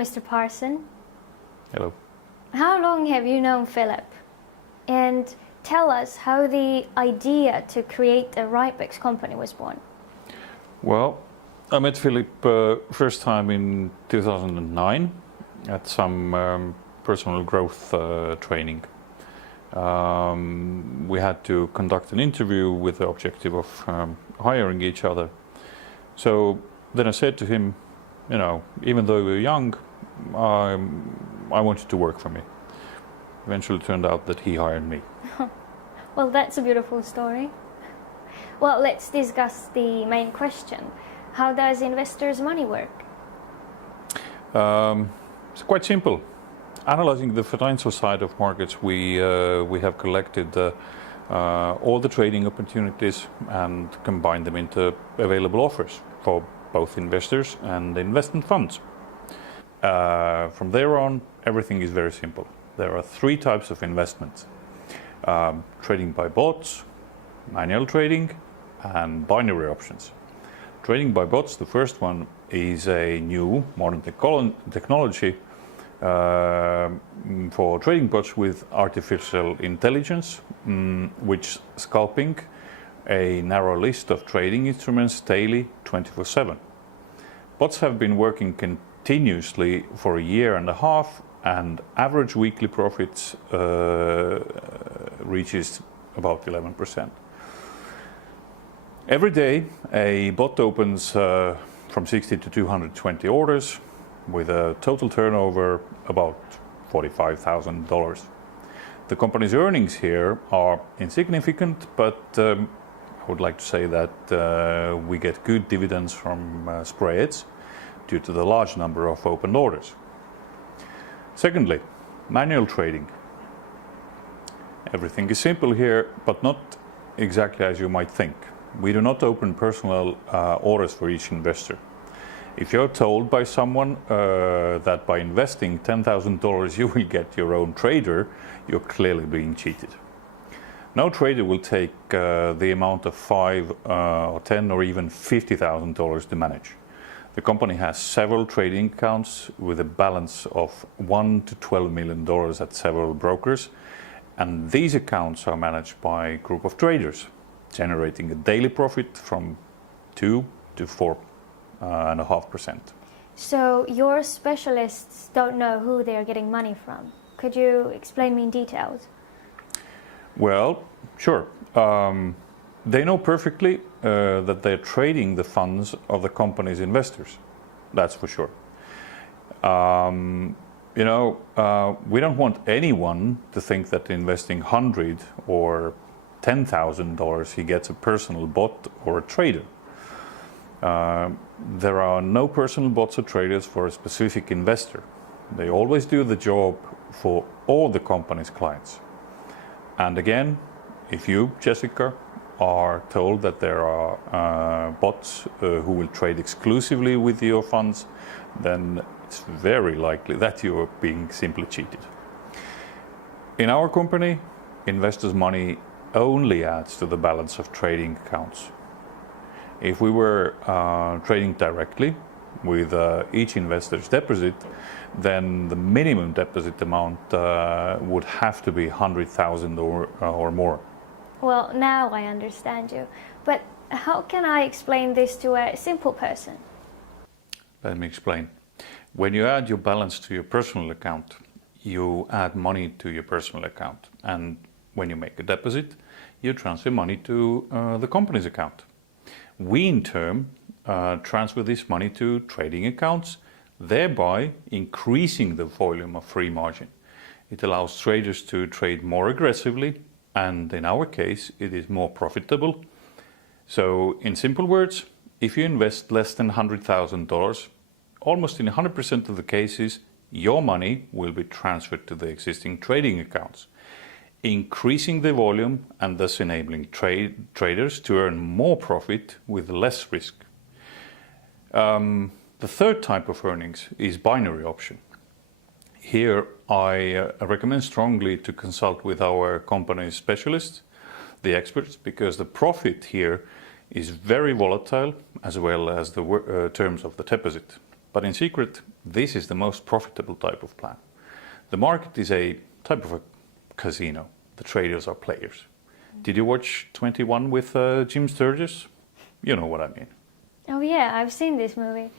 Mr. Parson. Hello. How long have you known Philip? And tell us how the idea to create a Rypex company was born. Well, I met Philip first time in 2009 at some personal growth training. We had to conduct an interview with the objective of hiring each other. So then I said to him, you know, even though we were young, I wanted to work for me. Eventually turned out that he hired me. Well, that's a beautiful story. Well, let's discuss the main question. How does investors' money work? It's quite simple. Analyzing the financial side of markets, we have collected all the trading opportunities and combined them into available offers for both investors and investment funds. From there on, everything is very simple. There are three types of investments. Trading by bots, manual trading, and binary options. Trading by bots, the first one, is a new modern technology for trading bots with artificial intelligence, which scalping a narrow list of trading instruments daily, 24/7. Bots have been working continuously for a year and a half, and average weekly profits reaches about 11%. Every day, a bot opens from 60 to 220 orders with a total turnover about $45,000. The company's earnings here are insignificant, but I would like to say that we get good dividends from spreads due to the large number of opened orders. Secondly, manual trading. Everything is simple here, but not exactly as you might think. We do not open personal orders for each investor. If you're told by someone that by investing $10,000 you will get your own trader, you're clearly being cheated. No trader will take the amount of $5 or $10 or even $50,000 to manage. The company has several trading accounts with a balance of $1 to $12 million at several brokers, and these accounts are managed by a group of traders, generating a daily profit from 2 to 4.5%. So your specialists don't know who they're getting money from. Could you explain me in details? Well, sure. They know perfectly that they're trading the funds of the company's investors. That's for sure. We don't want anyone to think that investing $100 or $10,000 he gets a personal bot or a trader. There are no personal bots or traders for a specific investor. They always do the job for all the company's clients. And again, if you, Jessica, are told that there are bots who will trade exclusively with your funds, then it's very likely that you are being simply cheated. In our company, investors' money only adds to the balance of trading accounts. If we were trading directly with each investor's deposit, then the minimum deposit amount would have to be 100,000 or more. Well, now I understand you. But how can I explain this to a simple person? Let me explain. When you add your balance to your personal account, you add money to your personal account. And when you make a deposit, you transfer money to the company's account. We, in turn, transfer this money to trading accounts, thereby increasing the volume of free margin. It allows traders to trade more aggressively, and in our case, it is more profitable. So, in simple words, if you invest less than $100,000, almost in 100% of the cases, your money will be transferred to the existing trading accounts, increasing the volume and thus enabling traders to earn more profit with less risk. The third type of earnings is binary option. Here I recommend strongly to consult with our company's specialists, the experts, because the profit here is very volatile as well as the terms of the deposit. But in secret, This is the most profitable type of plan. The market is a type of a casino. The traders are players. Did you watch 21 with Jim Sturgis? You know what I mean. Oh yeah, I've seen this movie.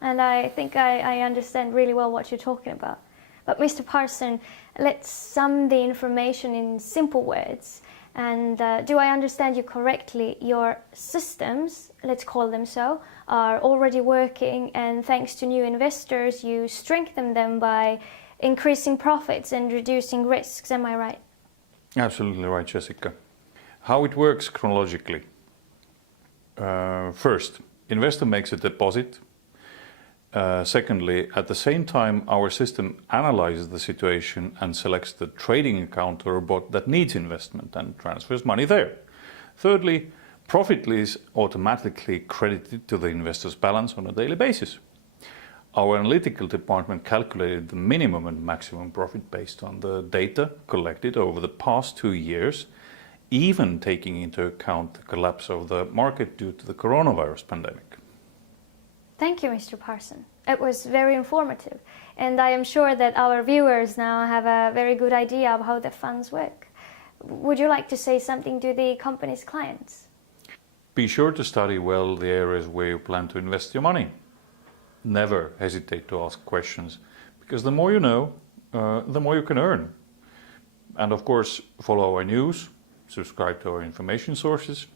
And I think I understand really well what you're talking about. But Mr. Parson, let's sum the information in simple words. And do I understand you correctly? Your systems, let's call them so, are already working, and thanks to new investors, you strengthen them by increasing profits and reducing risks. Am I right? Absolutely right, Jessica. How it works chronologically. First, investor makes a deposit. Secondly, at the same time, our system analyzes the situation and selects the trading account or bot that needs investment and transfers money there. Thirdly, profit is automatically credited to the investor's balance on a daily basis. Our analytical department calculated the minimum and maximum profit based on the data collected over the past 2 years, even taking into account the collapse of the market due to the coronavirus pandemic. Thank you, Mr. Parson. It was very informative, and I am sure that our viewers now have a very good idea of how the funds work. Would you like to say something to the company's clients? Be sure to study well the areas where you plan to invest your money. Never hesitate to ask questions, because the more you know, the more you can earn. And of course, follow our news, subscribe to our information sources,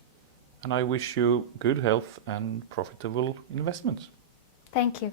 and I wish you good health and profitable investments. Thank you.